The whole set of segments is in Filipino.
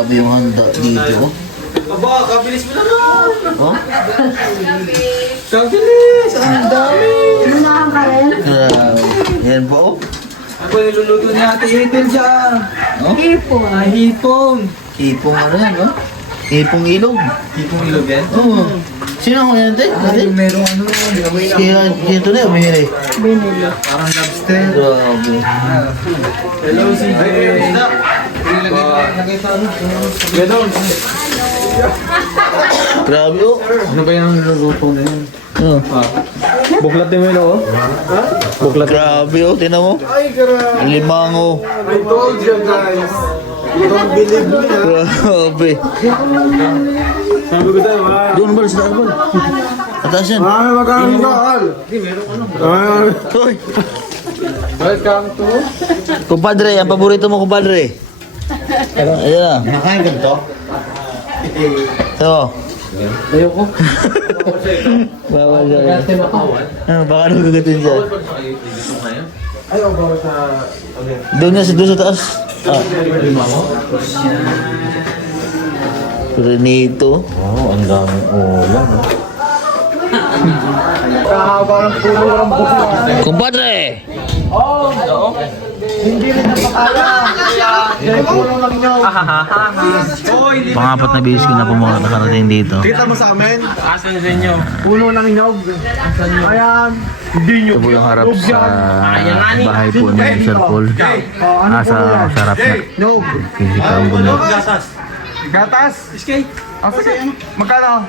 Grabe yung handa dito. Aba, kabilis mo naman! Oh? Kabilis! Ang dami! Lunahan ka rin? Grabe. Yan po. Oh. Ako niluluto ni Ate Ethel siya. Oh? Hipon. Hipong. Hipong ano yan, oh? Hipong ilog. Hipong ilog yan? Oo. Sino ako yan, te? Ay, merong ano, Kaya ito na, umihiri. Binili. parang lobster. Grabe. Hello, CJ. Gadon. Grabe, oh. Ano ba yung niluluto na yun? Oh. Buklat din mo yun, oh. Buklat. Grabe, oh. Tinan mo. Ay, grabe. Limango. I told you guys. Don't believe me, ha? Grabe. Sabi ko sa'yo, ha? Doon ba sa arbol? Atas yan. Ay, magkano ka, Al? Hindi, meron ano. Hoy. Welcome to... Kumpadre, ang paborito mo, kumpadre. Ayan na. Nakain ka to? Ito. Ayoko. Bawal dyan. Kasi makawal. Baka nagagatin dyan. Ayaw ba sa... Doon sa taas. Ah. Renito. Oh, ang daming ulam. Kahaba ng puno ng buhay. Kumpadre! Hindi rin napakala. Dahil puno lang nyo. Pangapat na bisis ko na po mga nakarating dito. Kita mo sa amin? Asan sa inyo? Puno ng nyog. Ayan. Hindi nyo. Ito po yung harap sa bahay po ni Sir Paul. Sa sarap na. Nyog. Kita ang bundok. Gatas? Iskay? Ah, sige, ano? Magkano?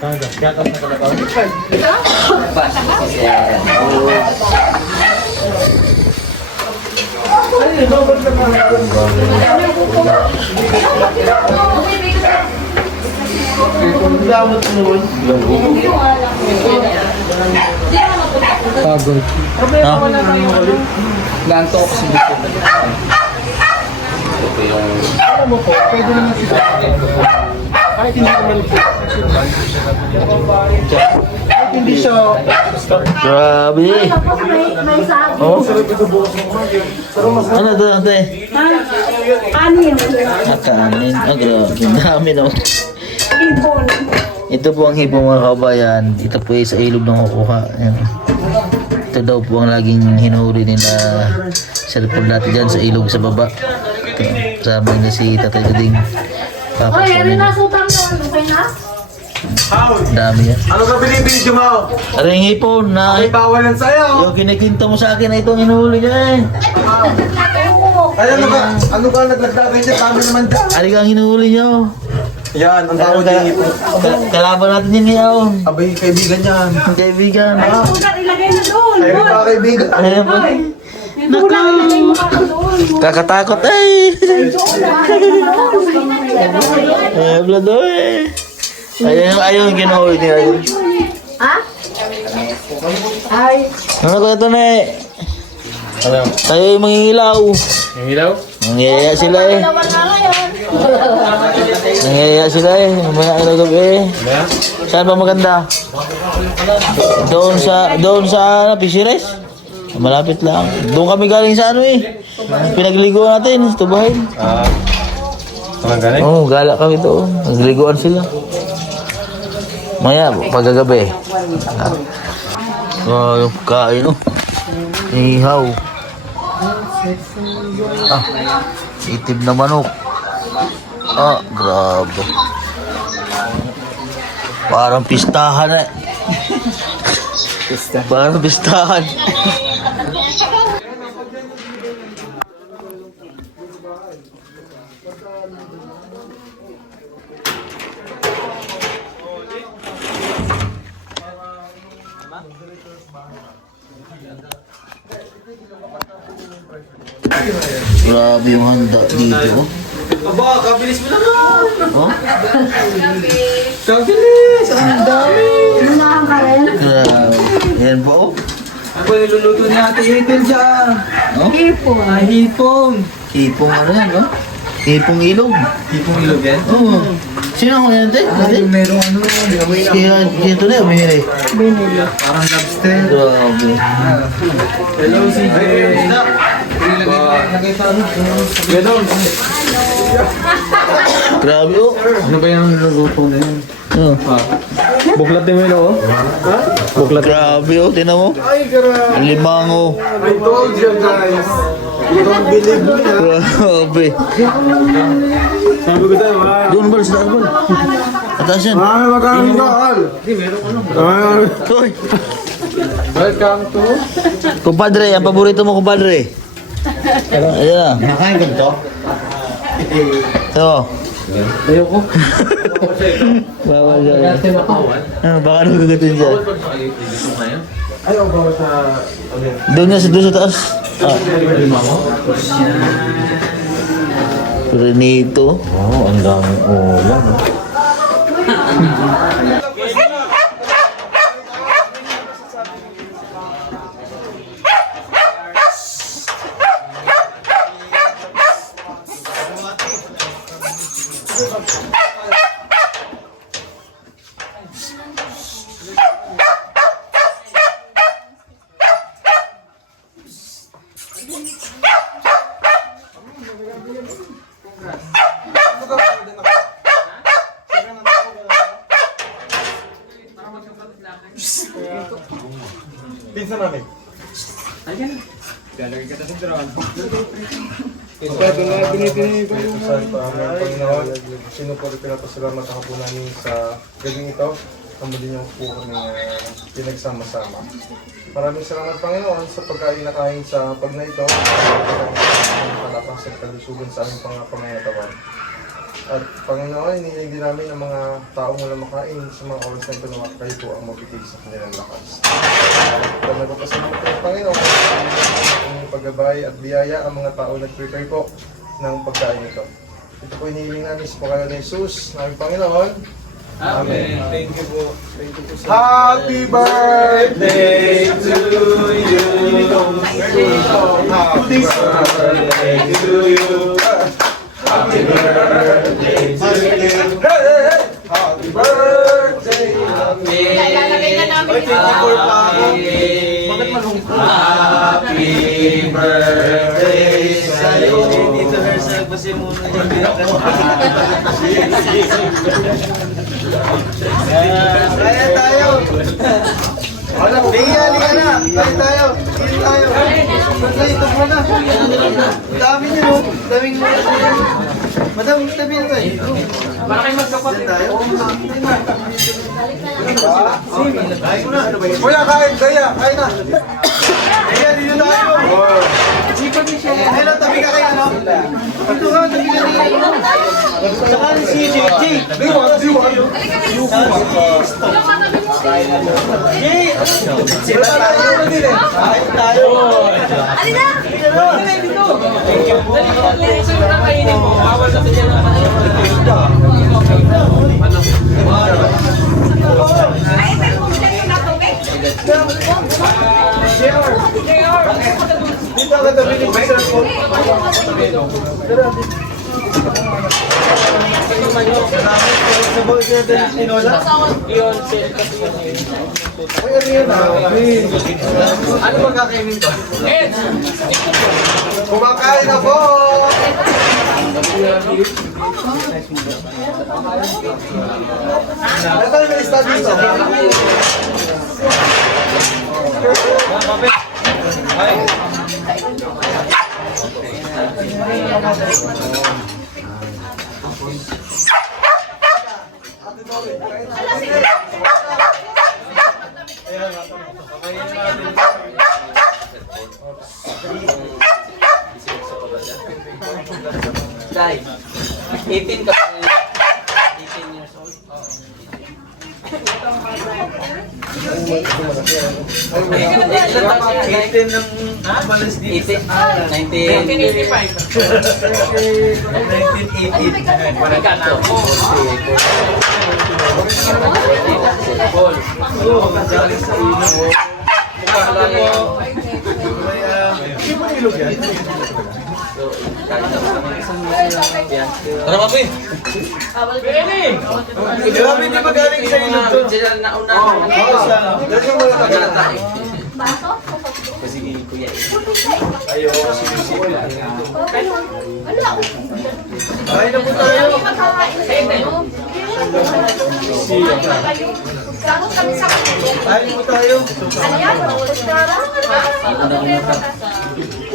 Pagod. Ha? Ganto ako sa dito. Alam mo po, pwede naman si kahit hindi naman kahit hindi siya Grabe! Tapos may sabi. Oh? Ano ito? Ate? Kanin. Nakanin. Ah, grabe. Ang dami naman. Hipon. Ito po ang hipong mga kabayan. Ito po ay sa ilog ng kukuha. Ayan. Ito daw po ang laging hinuhuli nila Sir Paul dati dyan sa ilog sa baba. Ito, kasama niya si Tatay Gading. Oy, ano na sutang nun? Okay na? Ang dami yan. ano ka binibidyo mo? Ano yung hipon na Ay, bawal yan sa'yo. yung kinikinta mo sa akin na itong hinuhuli niya eh. Ay, ano ka naglagdagay niya? Kami naman dyan. Ano ang hinuhuli niya oh. Yan, ang tawag niya ipon. Kalaban natin yan niya oh. Abay, kaibigan yan. Ang kaibigan. Sugat ilagay mo doon. Ay, pa kaibigan. Ayan po. Sugat ilagay mo ka doon. Kakatakot ay. Eh, blado eh. Ayaw yung ginuhuli niya. Ha? Ay. Ano ko ito na eh? Tayo yung mangingilaw. Yung ilaw? Nangyayaya sila eh. Dalawa na ngayon. Nangyayaya sila eh. Mamaya araw gabi eh. Saan ba maganda? Doon sa ano, Pisires? Malapit lang. Doon kami galing sa ano eh. Pinagliguan natin, tubahin. Walang galing? Oo, gala kami doon. Nagliguan sila. Maya, pagkagabi. Yung kain oh. Ihaw. Ah, itim na manok. Ah, grabe. Parang pistahan eh. Parang pistahan. Grabe yung handa dito. Aba, kabilis mo naman! Oh? Kabilis! Ang dami! Lunahan ka rin? Grabe. Yan po. Oh. Ako niluluto ni Ate Ethel siya. Oh? Hipon. Hipong. Hipong ano yan, no? Hipong ilog. Hipong ilog yan? Oo. Sino ako yan, te? Ay, merong ano, Kaya dito na, umihiri. Binili. parang lobster. Grabe. Hello, CJ. Gadon. Grabe oh. Ano ba yung luto na yun? Oh. Buklat din mo yun, oh. Buklat. Grabe oh, tinan mo. Ay, grabe. Ang limango. I told you guys. You don't believe me, ha? Grabe. Sabi ko sa'yo, ha? Doon ba sa albal? Atas yan. Marami magkakaroon ka, Al. Hindi, meron ka lang. Hoy. Welcome to... Kumpadre, ang paborito mo kumpadre. Ayan na. Nakain ka to? Ito. Ayoko. Bawal dyan. Baka nagagatin dyan. Ayaw ba sa... Doon sa taas. Ah. Renito. Oh, ang daming ulam. Pinsan namin. Ito na pinipinay ko yung Panginoon. Sino po rin pinapasalamat ako po namin sa gabing ito. Kamo din yung po kami pinagsama-sama. Maraming salamat Panginoon sa pagkain na kain sa pag na ito. Palakas at kalusugan sa aming pangapangatawan. At Panginoon, inilig din namin ang mga taong wala makain sa mga oras na ito na kayo po ang mabitig sa kanilang lakas. At nagpapasalamat po ng Panginoon ang paggabay at biyaya ang mga tao nag-prepare po ng pagkain ito. Ito po inihiling namin sa pangalan ni Jesus, naming Panginoon. Amen. Thank you po. Thank you po sa Happy birthday to you. Happy birthday to you. Happy birthday to you. Happy birthday. Ilalagay na namin ito. Happy birthday sa'yo. Dito Hersag, basi muna Kaya tayo. Liga na. Kaya tayo. Kaya tayo. Ito muna. Dami niyo, no? Daming Madam, tabi na tayo. Para kayo magkapatid. Tayo. Kuya, kain. Kaya, kain na. Kaya, dito tayo. Ayun lang, tabi ka kayo, ano? Dito ka, tabi ka kayo. Saka si JJ. Diwan. Sila tayo. Kain tayo. Alina! Ay, may bumili yung natubig. Dito ka tabi ni Sir Paul. Sa boy ko din tinola. Uy, ano yun ah? Ano magkakainin ko? Kumakain na po! Ito yung may study dito. Dai, 18 ka pa. 18 years old. Malas dito. 1985. Pagkato. Paul. Tara papi. Grabe, di ba galing sa ilog to? Sila na una. baso? Kasi kuya. Ayaw kasi yung Wala. Kain na po tayo. Magkakain kayo. Sahod kami sa Kain po tayo. ano yan? Kutsara?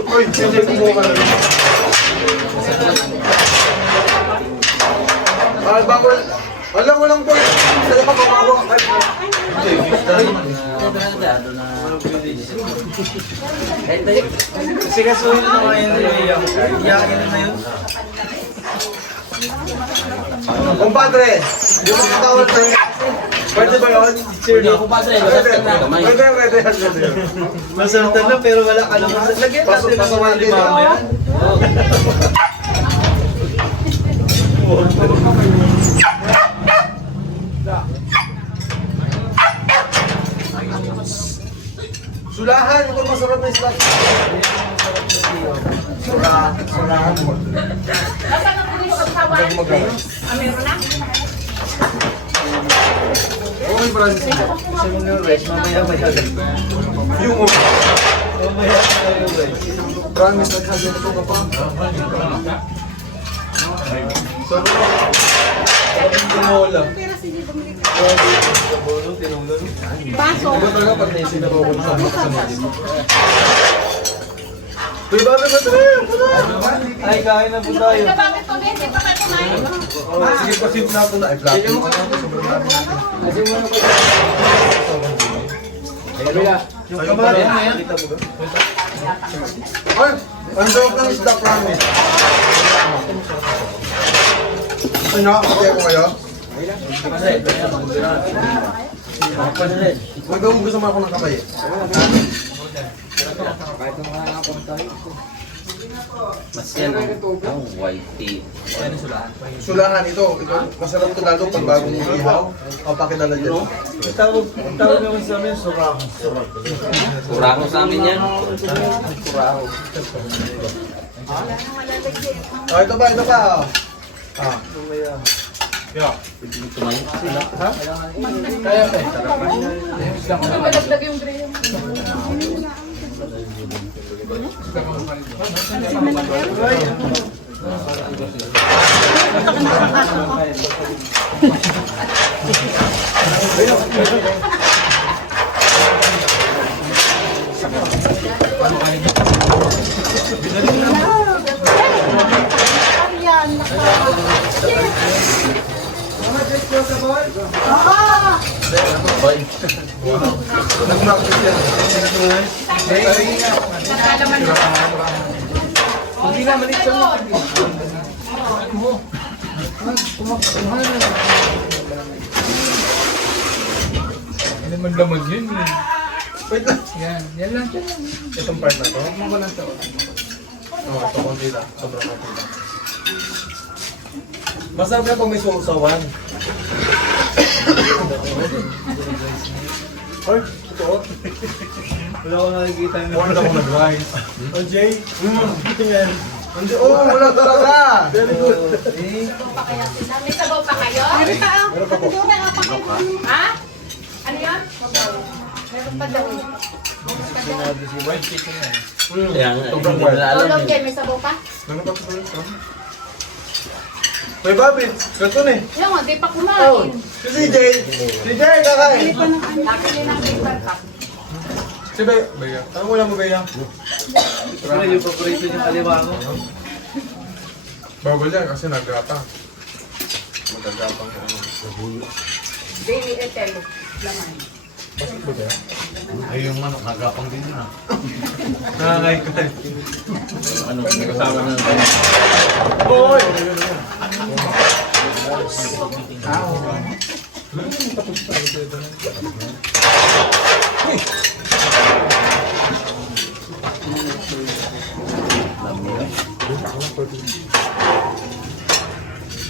Uy, hindi kumuha ka na rin. Bawal. Walang po. Sala ka makakuha. Kasi kasuhin na ngayon iyakin na yun. Compadre, yung mga tawag sa'yo. Pwede ba yun? Hindi ako pa sa'yo. Pwede. Masarap na pero wala ka naman. Lagyan natin ng Pasama mga dito. lima yan. Sulahan, ito masarap na isla. Sulahan mo. Nasaan ang puno ang sawan? Ah, meron na? Okay, Francis. Kasi mo yung rice, mamaya-maya. Yung Mamaya-maya yung rice. promise, nagsabi ko ka pa. Tinola. Baso. Iba talaga pag naisip na bawal sa mga kasama. Uy, bakit ba tayo? Ay, kain na po tayo. Ikaw bakit to, Ben? Di pa kayo kumain? Sige, pasit na ako na. Ay, plato mo na ako. Sobrang dami natin. Kasi mo na Kabila. Yung kamari. Kita mo ba? Ay, ang sarap ng isda, promise. Ay, nakakatay ko kayo. Mag-uugusan mo ako ng kamay. Mas yan ang white tea. Sulahan ito. Masarap ito lalo pag bagong ihaw. O, pakilala dyan. Tawag naman sa amin, suraho. Suraho sa amin yan. Suraho. Oh, ito pa. Oh. Ah. Yeah. Tumayo sila. Malagdag yung grill. Nag-practice yan. Nakalaman mo. Hindi na, maliit siya. Hindi man damag yun eh. Wait lang. Yan lang. Itong part na to. Mo lang to. Oh, ito konti lang. Sobrang konti lang. Masarap na pag may sausawan. Ay, totoo. Wala ko nakikita yung Wala akong nag-rice. Oh, Jay? Yan. Hindi, wala talaga. Very good. Pa kaya sila? May sabaw pa kayo? Meron pa po. Ha? Ano yan? Meron pa daw. Kaya nga, Sobrang hindi white. nila alam Tulog eh. yan, may sabaw pa? Meron pa po. May Bobby, ganito na eh. Yung nga, di pa kumain. Si CJ, kakain. Laki din ang paper cup. Si Bea, ano ulam mo Bea? Ano yung paborito niya kaliwa mo? Bawal yan kasi naggatang. Magagatang na ano. Baby Etelo. Laman. Ay, yung manok, nagapang din yun ah. Nanay ka eh. Ano, kasama na tayo. Boy!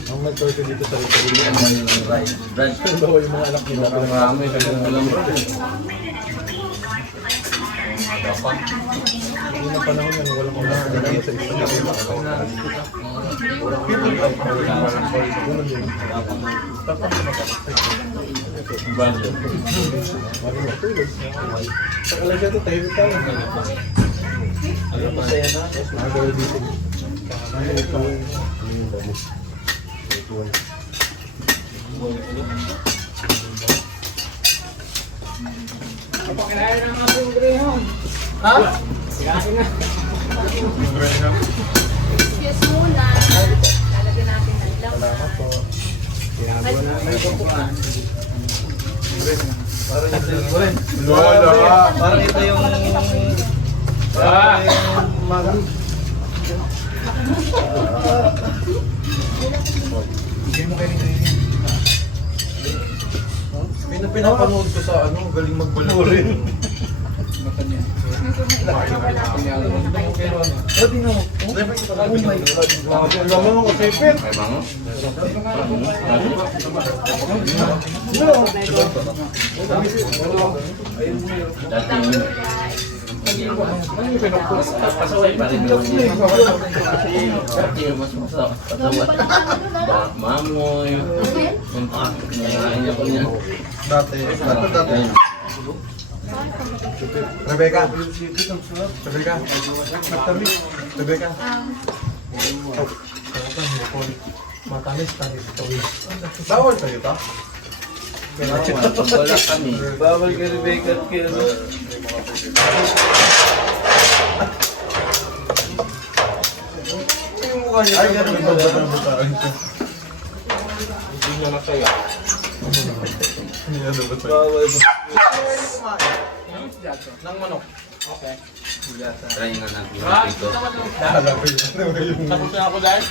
Ang may torte dito sa Italy. Brad, Bawa yung mga anak nila. marami ka lang alam mo. Hindi na panahon yan, walang ulang sa isa. Sa kalagyan ito, tayo tayo. Yes muna. Lalagyan natin ng laman. Wala. Parang ito yung... Pinapanood ko sa ano, galing magbalot rin. Laman mo kasi pet. May bango? Pasaway pa rin naman yun. Mas masarap. Mamoy. Kinain ako niya. Dati. Rebecca. Magtabi. Rebecca. Matamis, tamis, tawis. Bawal kayo ta? Wala kami. Bawal ka Rebecca at kaya. Yung mukha niya. Ay, ganun ba ba ng butaan siya? Hindi niya masaya. Hindi na dapat tayo. Bawal ba? Nang manok. Try nga natin ito. Halapin yung Tapos na ako dahil?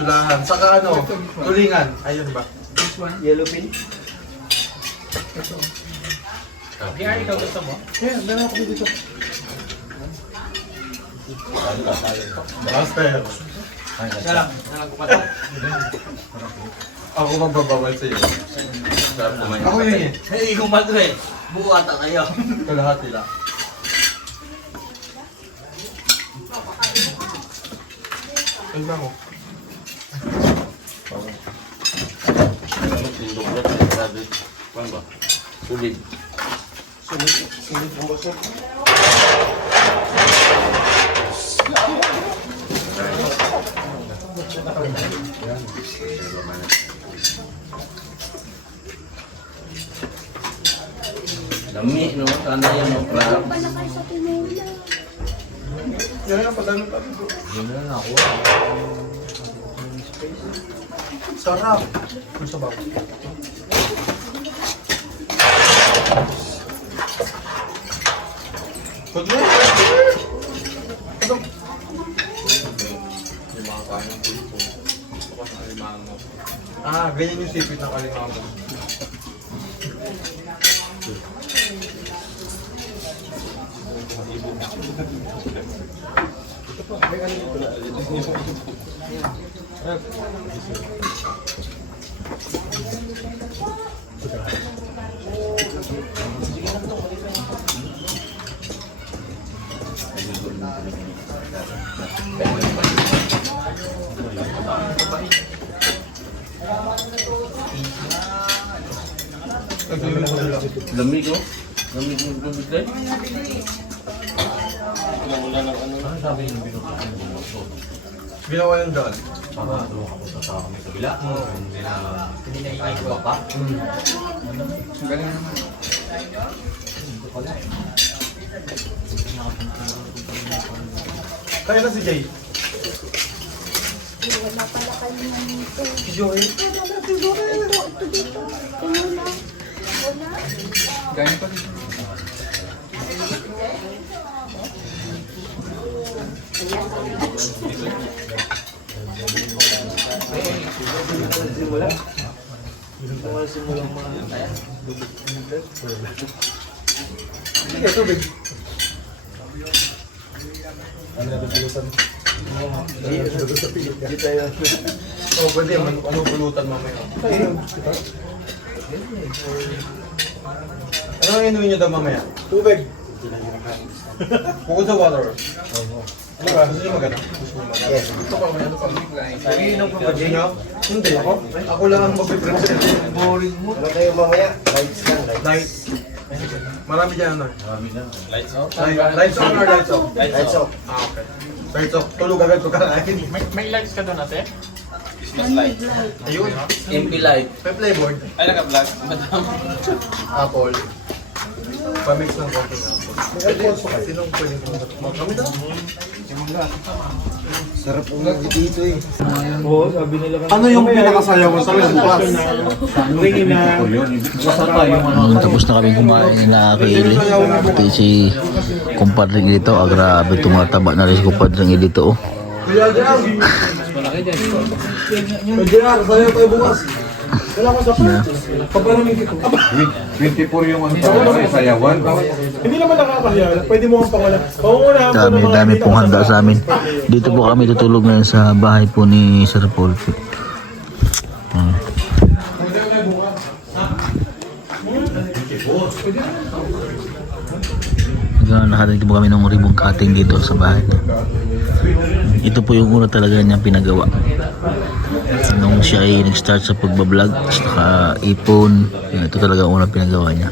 sulahan. Saka ano, tulingan. Ayun ba? Yellow pin? Kaya ikaw gusto mo? Eh, meron ako dito. Master. Siya lang. Nalang ko pa ito. Ako magbabawal sa'yo. Sarap kumain. Ako yun eh. Hey, kumadre. Buo ata kayo. Ito lahat nila. Ay ba mo? Sulit. Sulit ang baso. Dami, no? Sana yan, no? Para. Yan yung padami pa. Sarap. Kung sa bawang. Good night. Ah, ganyan yung sipit ng alimango. Lamig, oh. Lamig yung tubig tayo. Ginawa yung daan. Kaya na si Jay. Wala pala kayo nito. Si Joey. Ito dito. Ito muna. Wala. Gano'n pa dito. Sige, tubig. Ano na pulutan? Hindi tayo. Oh, pwede. Ano pulutan mamaya? Ano ang inuwi nyo daw mamaya? Tubig. Bukod sa water. Nagiinom ka ba, Gino? Hindi ako. Ako lang ang mag-represent. Boring mo. Ano kayo mamaya? Lights lang. Lights. Marami dyan, ano? Lights off? Lights on or lights off? Lights off. Ah, okay. Lights off. Tulog agad ko kalahin. May lights ka doon ate? Ayun. MP Light. May playboard. Ay, naka-vlog. Madam. Apple. Pamix ng konting apple. May alcohol pa. Sinong pwede kong kami daw? Sarap po nga dito eh. Ano yung pinakasayawan sa rin? Tapos na kami kumain na Kili. Pati si kumpadring dito. Grabe, tumataba na rin si kumpadring dito. Kuya Jam! Kuya Jam, sayo tayo bukas. Wala ko sa paparaming dito. 24 yung ano sa sayawan. Hindi naman nakakahiya. Pwede mo ang pangalan. Pangungunahan ko ng mga Dami pong handa sa amin. Dito po kami tutulog ngayon sa bahay po ni Sir Paul. Nakatinig po kami ng ribbon cutting dito sa bahay. Ito po yung una talaga niyang pinagawa. Nung siya ay nag-start sa pagbablog, naka-ipon, ito talaga ang unang pinagawa niya.